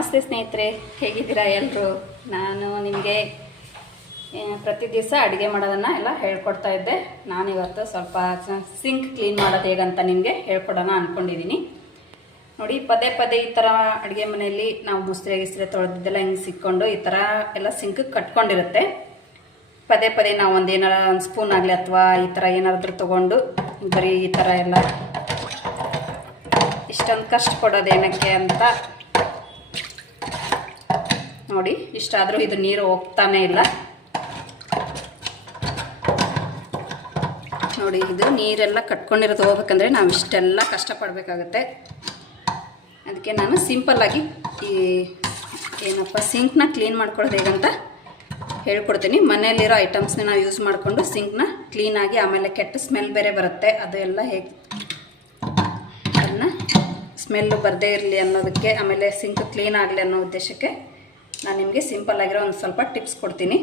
ನಮಸ್ತೆ ಸ್ನೇಹಿತರೆ, ಹೇಗಿದ್ದೀರಾ ಎಲ್ಲರೂ? ನಾನು ನಿಮಗೆ ಪ್ರತಿ ದಿವಸ ಅಡುಗೆ ಮಾಡೋದನ್ನು ಎಲ್ಲ ಹೇಳ್ಕೊಡ್ತಾ ಇದ್ದೆ. ನಾನಿವತ್ತು ಸ್ವಲ್ಪ ಸಿಂಕ್ ಕ್ಲೀನ್ ಮಾಡೋದು ಹೇಗಂತ ನಿಮಗೆ ಹೇಳ್ಕೊಡೋಣ ಅಂದ್ಕೊಂಡಿದ್ದೀನಿ. ನೋಡಿ, ಪದೇ ಪದೇ ಈ ಥರ ಅಡುಗೆ ಮನೆಯಲ್ಲಿ ನಾವು ಮುಸ್ರೆ ತೊಳೆದಿದ್ದೆಲ್ಲ ಹಿಂಗೆ ಸಿಕ್ಕೊಂಡು ಈ ಥರ ಎಲ್ಲ ಸಿಂಕ್ ಕಟ್ಕೊಂಡಿರುತ್ತೆ. ಪದೇ ಪದೇ ನಾವು ಒಂದೇನಾರ ಒಂದು ಸ್ಪೂನ್ ಆಗಲಿ ಅಥವಾ ಈ ಥರ ಏನಾದರೂ ತೊಗೊಂಡು ಬರೀ ಈ ಥರ ಎಲ್ಲ ಇಷ್ಟೊಂದು ಕಷ್ಟ ಪಡೋದೇನಕ್ಕೆ ಅಂತ ನೋಡಿ. ಇಷ್ಟಾದರೂ ಇದು ನೀರು ಹೋಗ್ತಾನೆ ಇಲ್ಲ ನೋಡಿ. ಇದು ನೀರೆಲ್ಲ ಕಟ್ಕೊಂಡಿರೋದು ಹೋಗ್ಬೇಕಂದ್ರೆ ನಾವು ಇಷ್ಟೆಲ್ಲ ಕಷ್ಟಪಡಬೇಕಾಗತ್ತೆ. ಅದಕ್ಕೆ ನಾನು ಸಿಂಪಲ್ಲಾಗಿ ಈ ಸಿಂಕ್ನ ಕ್ಲೀನ್ ಮಾಡ್ಕೊಳ್ಳೋದು ಹೇಗಂತ ಹೇಳ್ಕೊಡ್ತೀನಿ. ಮನೆಯಲ್ಲಿರೋ ಐಟಮ್ಸ್ನ ನಾವು ಯೂಸ್ ಮಾಡಿಕೊಂಡು ಸಿಂಕ್ನ ಕ್ಲೀನಾಗಿ, ಆಮೇಲೆ ಕೆಟ್ಟ ಸ್ಮೆಲ್ ಬೇರೆ ಬರುತ್ತೆ, ಅದು ಎಲ್ಲ ಹೇಗೆ ಅದನ್ನು ಸ್ಮೆಲ್ಲು ಬರದೇ ಇರಲಿ ಅನ್ನೋದಕ್ಕೆ, ಆಮೇಲೆ ಸಿಂಕ್ ಕ್ಲೀನ್ ಆಗಲಿ ಅನ್ನೋ ಉದ್ದೇಶಕ್ಕೆ ನಾನು ನಿಮಗೆ ಸಿಂಪಲ್ಲಾಗಿರೋ ಒಂದು ಸ್ವಲ್ಪ ಟಿಪ್ಸ್ ಕೊಡ್ತೀನಿ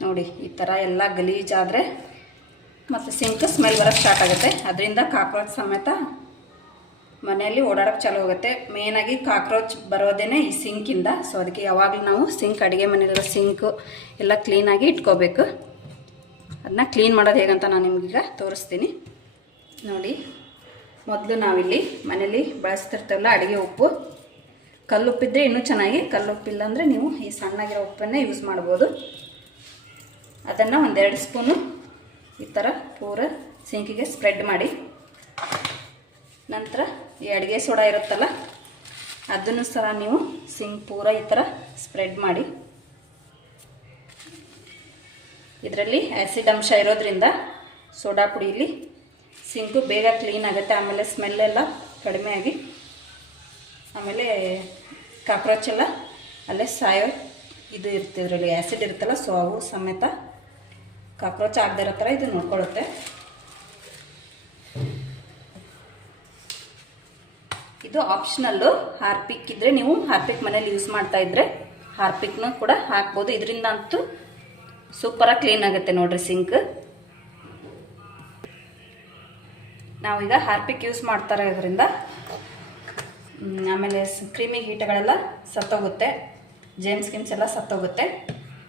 ನೋಡಿ. ಈ ಥರ ಎಲ್ಲ ಗಲೀಜಾದರೆ ಮತ್ತು ಸಿಂಕ್ ಸ್ಮೆಲ್ ಬರೋಕ್ಕೆ ಸ್ಟಾರ್ಟ್ ಆಗುತ್ತೆ. ಅದರಿಂದ ಕಾಕ್ರೋಚ್ ಸಮೇತ ಮನೆಯಲ್ಲಿ ಓಡಾಡೋಕ್ಕೆ ಚಾಲು ಹೋಗುತ್ತೆ. ಮೇಯ್ನಾಗಿ ಕಾಕ್ರೋಚ್ ಬರೋದೇ ಈ ಸಿಂಕಿಂದ. ಸೊ ಅದಕ್ಕೆ ಯಾವಾಗಲೂ ನಾವು ಸಿಂಕ್, ಅಡುಗೆ ಮನೆಯಲ್ಲಿರೋ ಸಿಂಕು ಎಲ್ಲ ಕ್ಲೀನಾಗಿ ಇಟ್ಕೋಬೇಕು. ಅದನ್ನ ಕ್ಲೀನ್ ಮಾಡೋದು ಹೇಗಂತ ನಾನು ನಿಮಗೀಗ ತೋರಿಸ್ತೀನಿ ನೋಡಿ. ಮೊದಲು ನಾವಿಲ್ಲಿ ಮನೇಲಿ ಬಳಸ್ತಿರ್ತೇವಲ್ಲ ಅಡುಗೆ ಉಪ್ಪು, ಕಲ್ಲುಪ್ಪಿದ್ರೆ ಇನ್ನೂ ಚೆನ್ನಾಗಿ. ಕಲ್ಲುಪ್ಪಿಲ್ಲ ಅಂದರೆ ನೀವು ಈ ಸಣ್ಣಗಿರೋ ಉಪ್ಪನ್ನೇ ಯೂಸ್ ಮಾಡ್ಬೋದು. ಅದನ್ನು ಒಂದೆರಡು ಸ್ಪೂನು ಈ ಥರ ಪೂರ ಸಿಂಕಿಗೆ ಸ್ಪ್ರೆಡ್ ಮಾಡಿ, ನಂತರ ಈ ಅಡುಗೆ ಸೋಡಾ ಇರುತ್ತಲ್ಲ ಅದನ್ನು ಸಹ ನೀವು ಸಿಂಕ್ ಪೂರ ಈ ಥರ ಸ್ಪ್ರೆಡ್ ಮಾಡಿ. ಇದರಲ್ಲಿ ಆ್ಯಸಿಡ್ ಅಂಶ ಇರೋದ್ರಿಂದ ಸೋಡಾ ಪುಡಿಯಲ್ಲಿ ಸಿಂಕು ಬೇಗ ಕ್ಲೀನ್ ಆಗುತ್ತೆ. ಆಮೇಲೆ ಸ್ಮೆಲ್ಲೆಲ್ಲ ಕಡಿಮೆ ಆಗಿ, ಆಮೇಲೆ ಕಾಕ್ರೋಚ್ ಎಲ್ಲ ಅಲ್ಲೇ ಸಾಯೋ ಇದು ಇರುತ್ತೆ, ಇದರಲ್ಲಿ ಆ್ಯಸಿಡ್ ಇರುತ್ತಲ್ಲ, ಸೊ ಅವು ಸಮೇತ ಕಾಕ್ರೋಚ್ ಆಗದೆ ಇರೋ ಥರ ಇದು ನೋಡ್ಕೊಳ್ಳುತ್ತೆ. ಇದು ಆಪ್ಷನಲ್ಲು. ಹಾರ್ಪಿಕ್ ಇದ್ದರೆ ನೀವು ಹಾರ್ಪಿಕ್ ಮನೇಲಿ ಯೂಸ್ ಮಾಡ್ತಾ ಇದ್ದರೆ ಹಾರ್ಪಿಕ್ನೂ ಕೂಡ ಹಾಕ್ಬೋದು. ಇದರಿಂದ ಅಂತೂ ಸೂಪರಾಗಿ ಕ್ಲೀನ್ ಆಗುತ್ತೆ ನೋಡಿರಿ ಸಿಂಕ್. ನಾವೀಗ ಹಾರ್ಪಿಕ್ ಯೂಸ್ ಮಾಡ್ತಾ ಇರೋದ್ರಿಂದ ಆಮೇಲೆ ಕ್ರೀಮಿ ಕೀಟಗಳೆಲ್ಲ ಸತ್ತೋಗುತ್ತೆ, ಜೇಮ್ಸ್ ಗಿಮ್ಸ್ ಎಲ್ಲ ಸತ್ತೋಗುತ್ತೆ.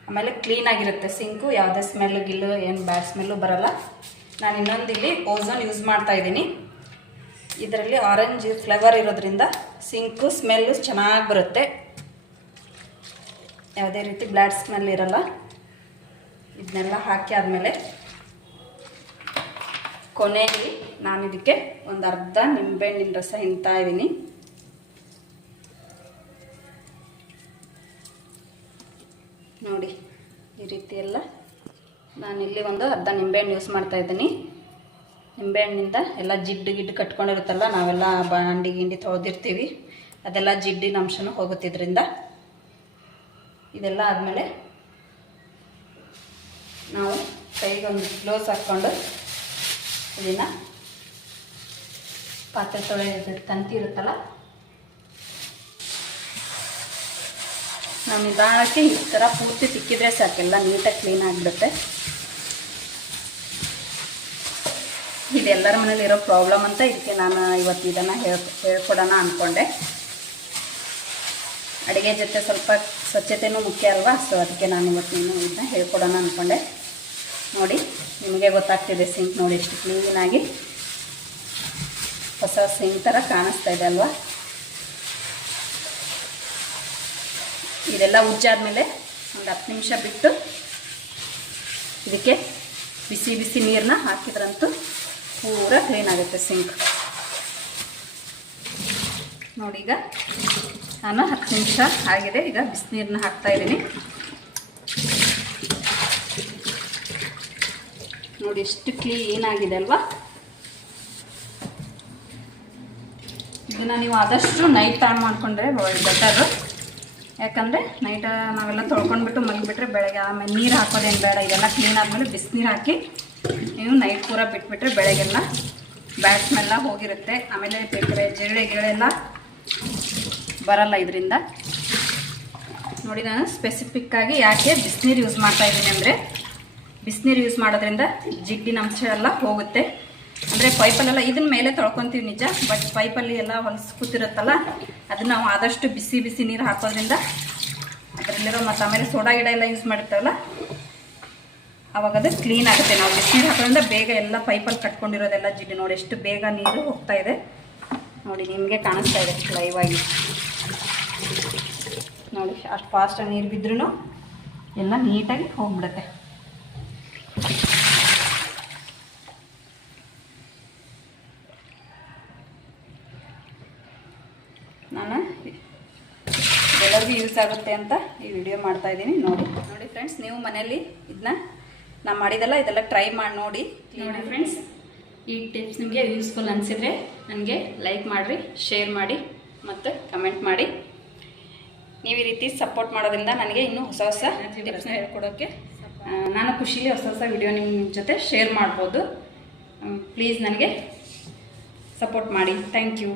ಆಮೇಲೆ ಕ್ಲೀನಾಗಿರುತ್ತೆ ಸಿಂಕು, ಯಾವುದೇ ಸ್ಮೆಲ್ಲು ಗಿಲ್ಲು ಏನು ಬ್ಯಾಡ್ ಸ್ಮೆಲ್ಲು ಬರೋಲ್ಲ. ನಾನು ಇನ್ನೊಂದಿಲ್ಲಿ ಓಝೋನ್ ಯೂಸ್ ಮಾಡ್ತಾಯಿದ್ದೀನಿ. ಇದರಲ್ಲಿ ಆರೆಂಜ್ ಫ್ಲೇವರ್ ಇರೋದ್ರಿಂದ ಸಿಂಕು ಸ್ಮೆಲ್ಲು ಚೆನ್ನಾಗಿ ಬರುತ್ತೆ, ಯಾವುದೇ ರೀತಿ ಬ್ಯಾಡ್ ಸ್ಮೆಲ್ ಇರೋಲ್ಲ. ಇದನ್ನೆಲ್ಲ ಹಾಕಿ ಆದಮೇಲೆ ಕೊನೆಯಲ್ಲಿ ನಾನು ಇದಕ್ಕೆ ಒಂದು ಅರ್ಧ ನಿಂಬೆಹಣ್ಣಿನ ರಸ ಹಿಂಡ್ತಾ ಇದ್ದೀನಿ. ನೋಡಿ, ಈ ರೀತಿ ಎಲ್ಲ ನಾನಿಲ್ಲಿ ಒಂದು ಅರ್ಧ ನಿಂಬೆಹಣ್ಣು ಯೂಸ್ ಮಾಡ್ತಾ ಇದ್ದೀನಿ. ನಿಂಬೆಹಣ್ಣಿಂದ ಎಲ್ಲ ಜಿಡ್ಡು ಕಟ್ಕೊಂಡಿರುತ್ತಲ್ಲ, ನಾವೆಲ್ಲ ಬಾಂಡಿ ಗಿಂಡಿ ತೊಳೆದಿರ್ತೀವಿ, ಅದೆಲ್ಲ ಜಿಡ್ಡಿನ ಅಂಶನೂ ಹೋಗುತ್ತಿದ್ರಿಂದ. ಇದೆಲ್ಲ ಆದಮೇಲೆ ನಾವು ಕೈಗೊಂದು ಗ್ಲೋಸ್ ಹಾಕ್ಕೊಂಡು ಇದನ್ನು ಪಾತ್ರೆ ತೊಳೆಯೋದು ತಂತಿ ಇರುತ್ತಲ್ಲ, ನಾವು ನಿಧಾನಕ್ಕೆ ಈ ಥರ ಪೂರ್ತಿ ತಿಕ್ಕಿದ್ರೆ ಸಾಕೆಲ್ಲ ನೀಟಾಗಿ ಕ್ಲೀನ್ ಆಗಿಬಿಡುತ್ತೆ. ಇದೆಲ್ಲರ ಮನೇಲಿ ಇರೋ ಪ್ರಾಬ್ಲಮ್ ಅಂತ ಇದಕ್ಕೆ ನಾನು ಇವತ್ತು ಇದನ್ನು ಹೇಳ್ಕೊಡೋಣ ಅಂದ್ಕೊಂಡೆ. ಅಡುಗೆ ಜೊತೆ ಸ್ವಲ್ಪ ಸ್ವಚ್ಛತೆಯೂ ಮುಖ್ಯ ಅಲ್ವಾ, ಸೊ ಅದಕ್ಕೆ ನಾನು ಇವತ್ತು ಇದನ್ನ ಹೇಳ್ಕೊಡೋಣ ಅಂದ್ಕೊಂಡೆ. ನೋಡಿ, ನಿಮಗೆ ಗೊತ್ತಾಗ್ತಿದೆ ಸಿಂಕ್ ನೋಡಿ ಎಷ್ಟು ಕ್ಲೀನಾಗಿ ಹೊಸ ಸಿಂಕ್ ಥರ ಕಾಣಿಸ್ತಾ ಇದೆ ಅಲ್ವಾ. ಇದೆಲ್ಲ ಉಜ್ಜಾದ್ಮೇಲೆ ಒಂದು 10 ನಿಮಿಷ ಬಿಟ್ಟು ಇದಕ್ಕೆ ಬಿಸಿ ಬಿಸಿ ನೀರನ್ನ ಹಾಕಿದ್ರಂತೂ ಪೂರ ಕ್ಲೀನ್ ಆಗುತ್ತೆ ಸಿಂಕ್ ನೋಡಿ. ಈಗ ನಾನು 10 ನಿಮಿಷ ಆಗಿದೆ. ಈಗ ಬಿಸಿನೀರನ್ನ ಹಾಕ್ತಾಯಿದ್ದೀನಿ ನೋಡಿ, ಎಷ್ಟು ಕ್ಲೀನ್ ಆಗಿದೆ ಅಲ್ವಾ. ಇದನ್ನು ನೀವು ಆದಷ್ಟು ನೈಟ್ ಆನ್ ಮಾಡಿಕೊಂಡ್ರೆ ಬೆಟರು. ಯಾಕಂದರೆ ನೈಟ್ ನಾವೆಲ್ಲ ತೊಳ್ಕೊಂಡ್ಬಿಟ್ಟು ಮಲಗಿಬಿಟ್ರೆ ಬೆಳಗ್ಗೆ ಆಮೇಲೆ ನೀರು ಹಾಕೋದೇನು ಬೇಡ. ಇದೆಲ್ಲ ಕ್ಲೀನ್ ಆದಮೇಲೆ ಬಿಸಿನೀರು ಹಾಕಿ ನೀವು ನೈಟ್ ಪೂರ ಬಿಟ್ಬಿಟ್ರೆ ಬೆಳಗ್ಗೆಲ್ಲ ಬ್ಯಾಡ್ ಸ್ಮೆಲ್ಲ ಹೋಗಿರುತ್ತೆ. ಆಮೇಲೆ ಬೇಕಾದ್ರೆ ಜಿರಳೆ ಬರಲ್ಲ ಇದರಿಂದ ನೋಡಿ. ನಾನು ಸ್ಪೆಸಿಫಿಕ್ಕಾಗಿ ಯಾಕೆ ಬಿಸಿನೀರು ಯೂಸ್ ಮಾಡ್ತಾಯಿದ್ದೀನಿ ಅಂದರೆ, ಬಿಸಿನೀರು ಯೂಸ್ ಮಾಡೋದ್ರಿಂದ ಜಿಡ್ಡಿನ ಅಂಶ ಎಲ್ಲ ಹೋಗುತ್ತೆ. ಅಂದರೆ ಪೈಪಲ್ಲೆಲ್ಲ ಇದನ್ನ ಮೇಲೆ ತೊಳ್ಕೊತೀವಿ ನಿಜ, ಬಟ್ ಪೈಪಲ್ಲಿ ಎಲ್ಲ ಹೊಲಸು ಕೂತಿರುತ್ತಲ್ಲ ಅದನ್ನ ನಾವು ಆದಷ್ಟು ಬಿಸಿ ಬಿಸಿ ನೀರು ಹಾಕೋದ್ರಿಂದ ಅದರಲ್ಲಿರೋ ಮತ್ತು ಆಮೇಲೆ ಸೋಡಾ ಗಿಡ ಎಲ್ಲ ಯೂಸ್ ಮಾಡಿರ್ತಾವಲ್ಲ ಅವಾಗ ಅದು ಕ್ಲೀನ್ ಆಗುತ್ತೆ. ನಾವು ಬಿಸಿನೀರು ಹಾಕೋದ್ರಿಂದ ಬೇಗ ಎಲ್ಲ ಪೈಪಲ್ಲಿ ಕಟ್ಕೊಂಡಿರೋದೆಲ್ಲ ಜಿಡ್ಡು ನೋಡಿ ಎಷ್ಟು ಬೇಗ ನೀರು ಹೋಗ್ತಾ ಇದೆ ನೋಡಿ, ನಿಮಗೆ ಕಾಣಿಸ್ತಾ ಇದೆ ಲೈವ್ ಆಗಿ ನೋಡಿ. ಅಷ್ಟು ಫಾಸ್ಟಾಗಿ ನೀರು ಬಿದ್ರೂ ಎಲ್ಲ ನೀಟಾಗಿ ಹೋಗ್ಬಿಡುತ್ತೆ. ನಾನು ಎಲ್ಲರಿಗೂ ಯೂಸ್ ಆಗುತ್ತೆ ಅಂತ ಈ ವಿಡಿಯೋ ಮಾಡ್ತಾ ಇದ್ದೀನಿ. ನೋಡಿ ಫ್ರೆಂಡ್ಸ್, ನೀವು ಮನೆಯಲ್ಲಿ ಇದನ್ನ ನಾನು ಮಾಡಿದೆಲ್ಲ ಇದೆಲ್ಲ ಟ್ರೈ ಮಾಡಿ ನೋಡಿ ಫ್ರೆಂಡ್ಸ್. ಈ ಟಿಪ್ಸ್ ನಿಮಗೆ ಯೂಸ್ಫುಲ್ ಅನಿಸಿದರೆ ನನಗೆ ಲೈಕ್ ಮಾಡಿರಿ, ಶೇರ್ ಮಾಡಿ ಮತ್ತು ಕಮೆಂಟ್ ಮಾಡಿ. ನೀವು ಈ ರೀತಿ ಸಪೋರ್ಟ್ ಮಾಡೋದ್ರಿಂದ ನನಗೆ ಇನ್ನೂ ಹೊಸ ಹೊಸ ಟಿಪ್ಸ್ನ ಹೇಳ್ಕೊಡೋಕ್ಕೆ ನಾನು ಖುಷಿಲಿ ಹೊಸ ಹೊಸ ವಿಡಿಯೋ ನಿಮ್ಮ ಜೊತೆ ಶೇರ್ ಮಾಡ್ಬೋದು. ಪ್ಲೀಸ್ ನನಗೆ ಸಪೋರ್ಟ್ ಮಾಡಿ. Thank you.